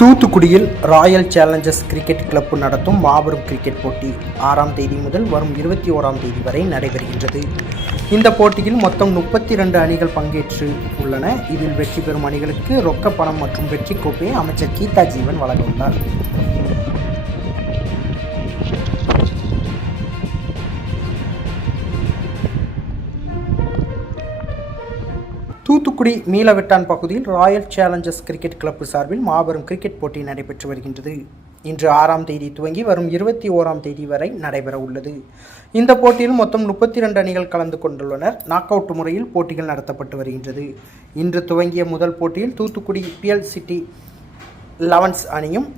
தூத்துக்குடியில் Royal Challengers cricket club நடத்தும் மாபெரும் கிரிக்கெட் போட்டி ஆறாம் தேதி முதல் வரும் இருபத்தி ஓராம் தேதி வரை நடைபெறுகின்றது. இந்த போட்டியில் மொத்தம் முப்பத்தி ரெண்டு அணிகள் பங்கேற்று உள்ளன. இதில் வெற்றி பெறும் அணிகளுக்கு ரொக்க பணம் மற்றும் வெற்றி கோப்பையை அமைச்சர் கீதா ஜீவன் வழங்க உள்ளார். தூத்துக்குடி மீளவெட்டான் பகுதியில் ராயல் சேலஞ்சர்ஸ் கிரிக்கெட் கிளப் சார்பில் மாபெரும் கிரிக்கெட் போட்டி நடைபெற்று வருகின்றது. இன்று ஆறாம் தேதி துவங்கி வரும் இருபத்தி ஓராம் தேதி வரை நடைபெற உள்ளது. இந்த போட்டியில் மொத்தம் முப்பத்தி ரெண்டு அணிகள் கலந்து கொண்டுள்ளனர். நாக் அவுட் முறையில் போட்டிகள் நடத்தப்பட்டு வருகின்றது. இன்று துவங்கிய முதல் போட்டியில் தூத்துக்குடி பிஎல் சிட்டி லெவன்ஸ் அணியும்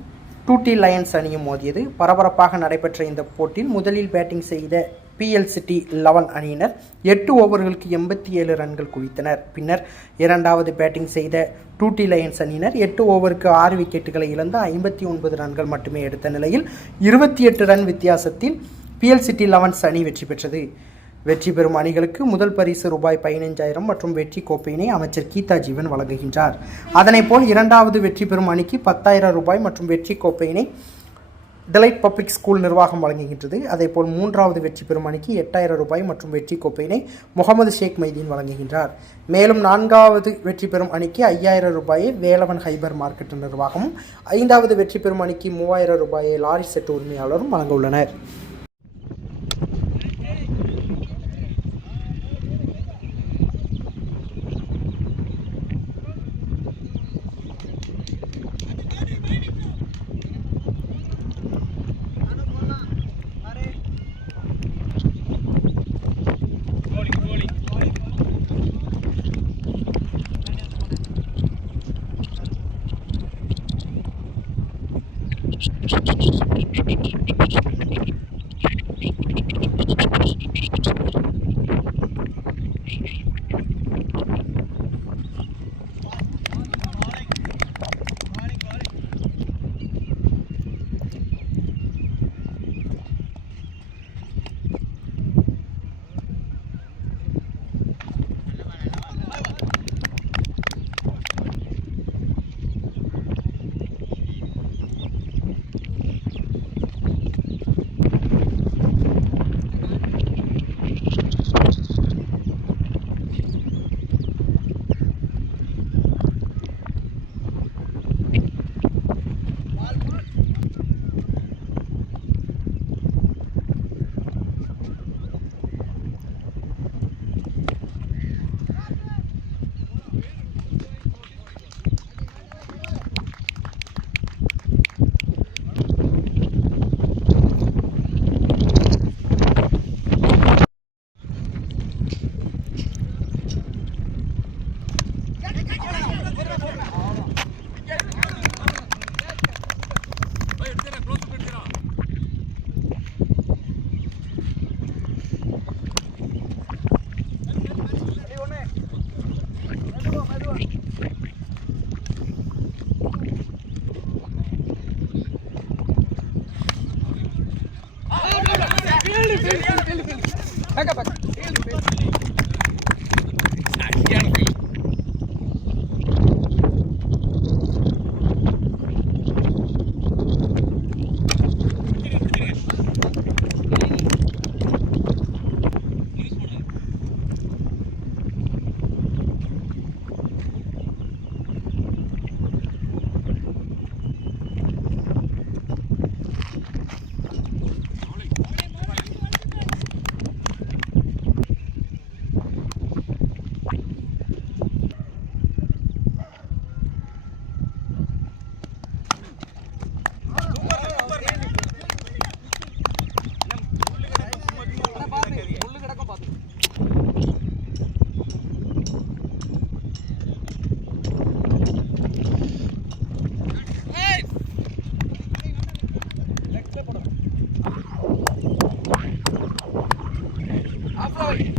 டூட்டி லயன்ஸ் அணியும் மோதியது. பரபரப்பாக நடைபெற்ற இந்த போட்டியில் முதலில் பேட்டிங் செய்த பிஎல் சிட்டி லெவன் அணியினர் எட்டு ஓவர்களுக்கு எண்பத்தி ஏழு ரன்கள் குவித்தனர். பின்னர் இரண்டாவது பேட்டிங் செய்த டூட்டி லயன்ஸ் அணியினர் எட்டு ஓவருக்கு ஆறு விக்கெட்டுகளை இழந்து ஐம்பத்தி ஒன்பது ரன்கள் மட்டுமே எடுத்த நிலையில் இருபத்தி எட்டு ரன் வித்தியாசத்தில் பிஎல் சிட்டி லெவன்ஸ் அணி வெற்றி பெற்றது. வெற்றி பெறும் அணிகளுக்கு முதல் பரிசு ரூபாய் பதினைஞ்சாயிரம் மற்றும் வெற்றி கோப்பையினை அமைச்சர் கீதா ஜீவன் வழங்குகின்றார். அதனைப்போல் இரண்டாவது வெற்றி பெறும் அணிக்கு பத்தாயிரம் ரூபாய் மற்றும் வெற்றி கோப்பையினை டிலைட் பப்ளிக் ஸ்கூல் நிர்வாகம் வழங்குகின்றது. அதேபோல் மூன்றாவது வெற்றி பெறும் அணிக்கு எட்டாயிரம் ரூபாய் மற்றும் வெற்றி கோப்பையினை முகமது ஷேக் மைதீன் வழங்குகின்றார். மேலும் நான்காவது வெற்றி பெறும் அணிக்கு ஐயாயிரம் ரூபாயை வேலவன் ஹைபர் மார்க்கெட் நிர்வாகம் ஐந்தாவது வெற்றி பெறும் அணிக்கு மூவாயிரம் ரூபாயை லாரி செட் உரிமையாளரும் வழங்க உள்ளனர். ಹೇಗೆ I'm Offload.